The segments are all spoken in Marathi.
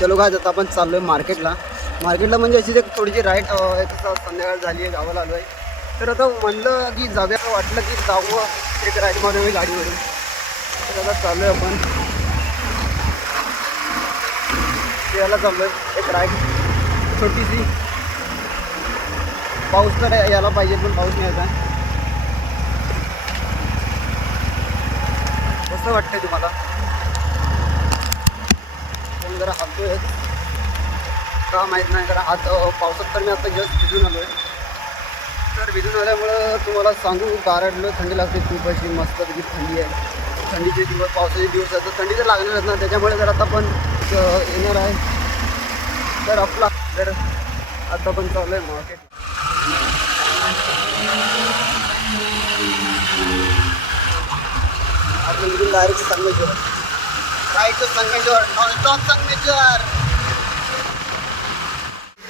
चलो काय आता आपण चाललो आहे मार्केटला म्हणजे अशी एक थोडीशी राईट संध्याकाळ झाली आहे, गावाला आलो आहे. तर आता म्हणलं की जाऊया, वाटलं की जावं एक राईड मारून मी गाडीवरून. तर आता चाललो आहे आपण याला, चाललो आहे एक राईड छोटीशी. पाऊस तर यायला पाहिजे पण पाऊस नाही येत आहे. कसं वाटतंय तुम्हाला? पण जरा हलतोय का माहीत नाही, कारण आज पावसात तर मी आता जस्ट भिजून आलो आहे. तर भिजून आल्यामुळं तुम्हाला सांगू गारडलं, थंडी लागते खूप अशी मस्तपैकी थंडी आहे. थंडीचे दिवस, पावसाचे दिवस आहेत, तर थंडी तर लागणारच ना. त्याच्यामुळे जर आता पण येणार आहे तर आपला जर आता पण चालू आहे मार्केट. आपण इथून direct Sangameshwar, right to Sangameshwar, non Sangameshwar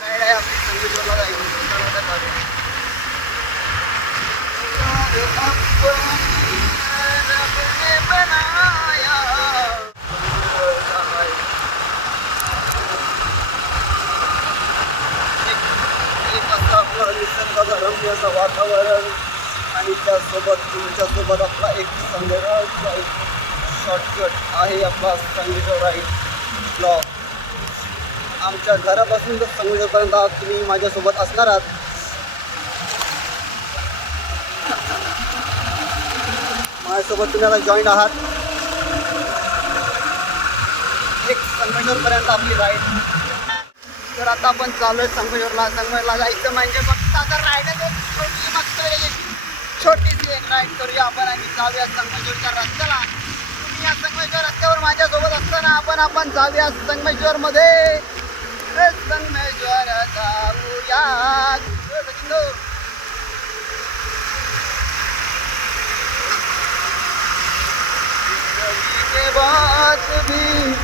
ride आहे आपली. संगमेश्वरला जायचं. आपलं निसर्गाचं रम्य असं वातावरण आणि त्यासोबत तुमच्यासोबत आपला एक संध्याकाळचा एक शॉर्टकट आहे आपला संगमेश्वर राईड ब्लॉग. आमच्या घरापासून तर संगमेश्वरपर्यंत तुम्ही माझ्यासोबत असणार आहात. माझ्यासोबत तुम्ही आता जॉईन आहात. एक संगमेश्वरपर्यंत आपली राईड. तर आता आपण चालू आहे संगमेश्वरला जायचं म्हणजे फक्त आता राईडच छोटीशी एक राईड करूया आपण आणि जाऊया संगमेश्वरच्या रस्त्याला. तुम्ही या संगमेश्वर रस्त्यावर माझ्यासोबत असताना आपण जाऊया संगमेश्वरमध्ये. संगमेश्वर जाऊया. बात भी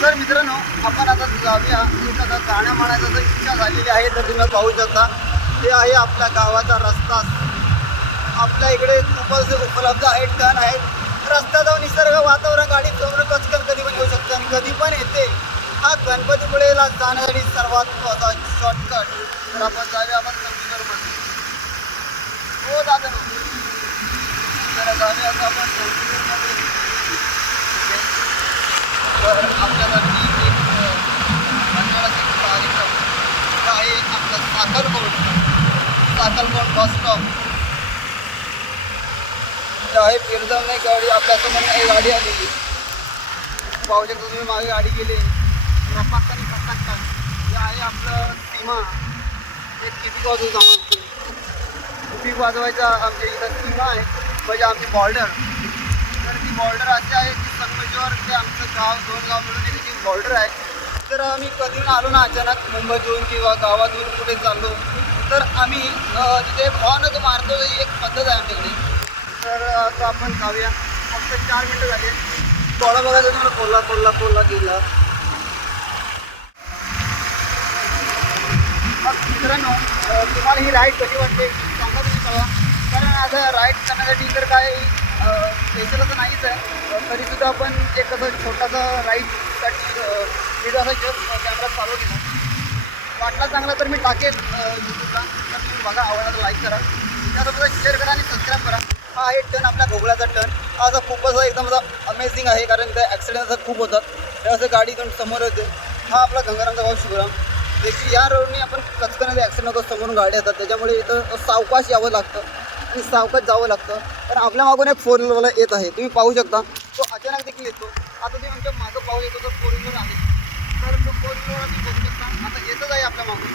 तर मित्रांनो, आपण आता जाऊया. एक आता गाण्या म्हणायचं जर इच्छा झालेली आहे तर तुम्ही पाहू शकता. ते आहे आपल्या गावाचा रस्ता. आपल्या इकडे खूपच उपलब्ध आहेत, टर्न आहेत. रस्त्याचा निसर्ग, वातावरण, गाडी समोर कचकन कधी पण येऊ शकते आणि कधी पण येते. हा गणपतीपुळेला जाण्यासाठी सर्वात शॉर्टकट. तर आपण जाऊया आपण संगमेश्वरमध्ये. हो दादा, तर जाऊया आता आपण संगमेश्वरमध्ये. तर आपल्यासाठी एक मंडळाचा कार्यक्रम आहे आपला साकलकोट बस स्टॉप आहे. फिरजावणे गाडी आपल्यासमोर एक गाडी आलेली पाहू शकता तुम्ही. मागे गाडी गेली रपाक आणि फटाक. हे आहे आपलं सीमा. एक किती वाजवतो पीक वाजवायचा आमच्या इथं सीमा आहे, म्हणजे आमची बॉर्डर. तर ती बॉर्डर अशी आहे की संगमेश्वर ते आमचं गाव, 2 गाव मिळून एक ती बॉर्डर आहे. तर आम्ही कधी आलो ना अचानक मुंबईतून किंवा गावातून कुठे चाललो तर आम्ही तिथे हॉर्नच मारतो. ही एक पद्धत आहे आमच्याकडे. तर आता आपण जाऊया. फक्त 4 मिनटं झाली. थोडा बघायचं तुम्हाला कोल्हा गेला. मित्रांनो, तुम्हाला ही राईड कशी वाटते सांगा तुम्ही मला. कारण आता राईड करण्यासाठी तर काय स्पेशल असं नाहीच आहे. तरीसुद्धा आपण एक असं छोटासा राईडसाठी मी जसं कॅमेरा चालू केला. वाटला चांगला तर मी टाकेल यूट्यूबला. तर तुम्ही बघा, आवडला तर लाईक करा, त्यासोबत शेअर करा आणि सबस्क्राईब करा. हा आहे टर्न आपल्या घोगळ्याचा टर्न. हा असा खूपच एकदम अमेझिंग आहे, कारण इथे ॲक्सिडेंट खूप होतात. हे असं गाडी इथून समोर येते. हा आपला गंगारामचा भाऊ शिवराम. देखील या रोडने आपण कचकनामध्ये ॲक्सिडेंट होतो, समोरून गाड्या येतात. त्याच्यामुळे इथं सावकाश यावं लागतं आणि सावकाश जावं लागतं. तर आपल्या मागून एक 4 व्हीलरवाला येत आहे, तुम्ही पाहू शकता. तो अचानक देखील येतो. आता तुम्ही आमच्या मागं पाहू येतो तर 4 व्हीलर आहे. तर तो 4 व्हीलरवाला तुम्ही बघू शकता आता येतच आहे आपल्या मागून.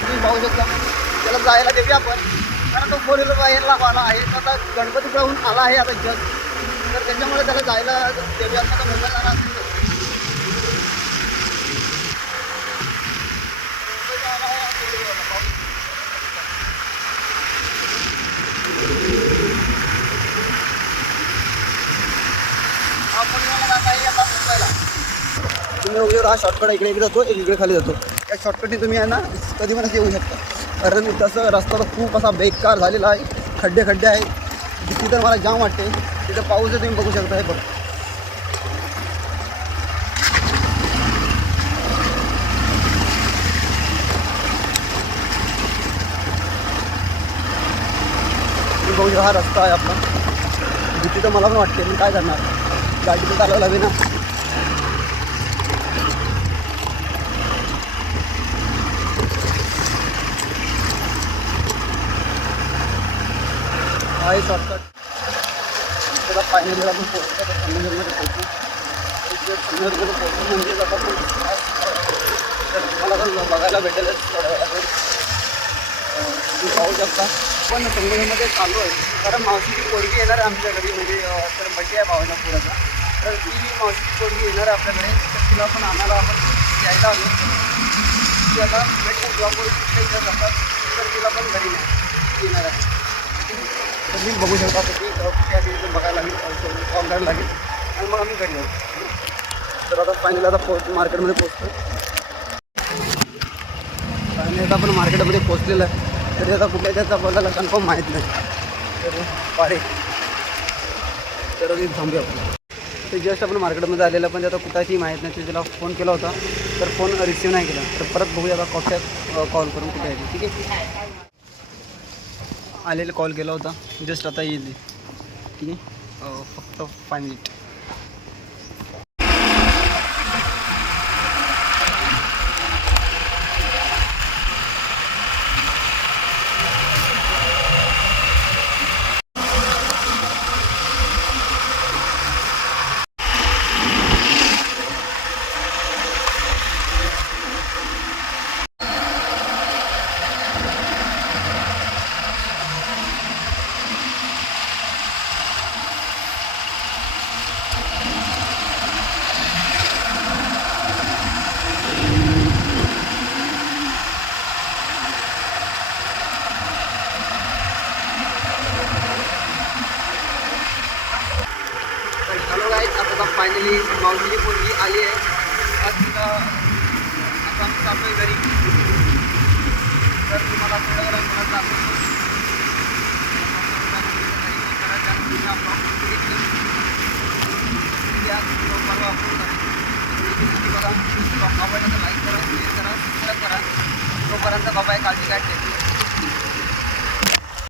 तुम्ही पाहू शकता. त्याला जायला देऊया आपण, कारण तो 4 व्हीलर बाहेरला आला आहे. तर आता गणपतीपुळ्याहून आला आहे आता जस्ट. तर त्याच्यामुळे त्याला जायला देऊया. आता मुंबईला जाणार असेल तुम्ही बघू शकता हा शॉर्टकट इकडे जातो, इकडे खाली जातो. या शॉर्टकटने तुम्ही आहे ना कधी पण येऊ शकता. कारण तसं रस्ता तर खूप असा बेकार झालेला आहे, खड्डे आहे. भीती तर मला जाम वाटते. तिथं पाऊस आहे, तुम्ही बघू शकता. हे बघ बघू शकता, हा रस्ता आहे आपला. भीती तर मला पण वाटते, मी काय करणार, गाडी तर चालवायला हवी ना. हा आहे शॉर्टकट. त्याला फायनली आपण पोहोचतो संगमनेरमध्ये पोहोचू. संगमनेरमध्ये पोहोचून म्हणजे आता तर तुम्हाला पण बघायला भेटेलच थोड्या वेळात. तुम्ही पाहू शकता. पण संगमनेरमध्ये चालू आहे कारण मावशीची पोरगी येणार आहे आमच्या घरी. म्हणजे तर बड्डे आहे भावाचा पुराचा. तर ती मावशीची पोरगी येणार आहे आपल्याकडे. तर तिला पण आम्हाला आपण यायला आलो. ती आता भेटणार जॉबवर जातात, तर तिला पण घरी नाही येणार आहे. तर मी बघू शकता की त्या तिथून बघायला लागेल, कॉल करायला लागेल आणि मग आम्ही घरी जाऊ. तर आता फायनली आता मार्केटमध्ये पोहोचतो. आणि आता आपण मार्केटमध्ये पोहोचलेलं आहे. तरी आता कुठल्या त्याचा आपल्याला कन्फर्म माहीत नाही. तर पारे तर तिथे थांबूया आपण. ते जस्ट आपण मार्केटमध्ये आलेलं, पण आता कुठाची माहीत नाही. तिला फोन केला होता तर फोन रिसीव नाही केला. तर परत बघूया आता कॉक्यात कॉल करून कुठे आहे. ठीक आहे, आलेला कॉल केला होता, जस्ट आता येईल. ठीक आहे, फक्त 5 मिनिट. हॅलो गाईज, आता फायनली मावशीची पोरगी आली आहे. आज तिथं आता आम्ही चाललो आहे घरी. तर तुम्हाला थोड्या वेळात म्हणत दाखवतो. लाईक करा, शेअर करा, सबस्क्राईब करा. तोपर्यंत बाबा काळजी काढते.